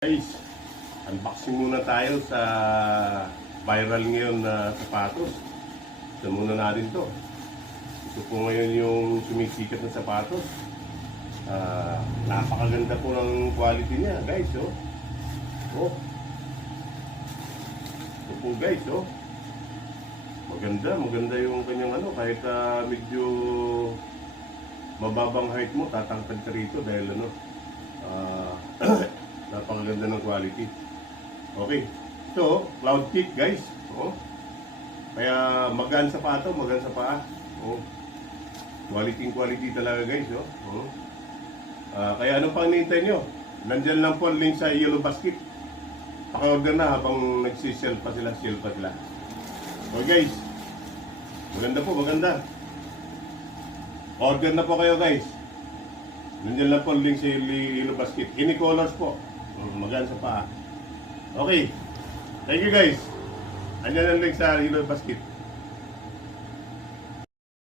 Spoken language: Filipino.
Guys, unboxing muna tayo sa viral ngayon na sapatos. Ito muna natin to. Ito po ngayon yung sumisikat na sapatos. Napakaganda po ng quality niya, guys. Oh. Ito po, guys. Maganda yung kanyang kahit medyo mababang height mo, tatangkad ka rito dahil napakaganda ng quality. Okay. Ito, cloud kick, guys. Kaya magaan sa pato, magaan sa paa. Quality talaga, guys. Kaya ano pang hinihintay nyo? Nandyan lang po ang link sa Yellow Basket. Paki-order na habang nagsisell pa sila. Okay, guys. Maganda po, maganda. Order na po kayo, guys. Nandyan lang po ang link sa Yellow Basket. Any colors po. Magaan sa paa. Okay. Thank you, guys. Andyan ang link sa Yellow Basket.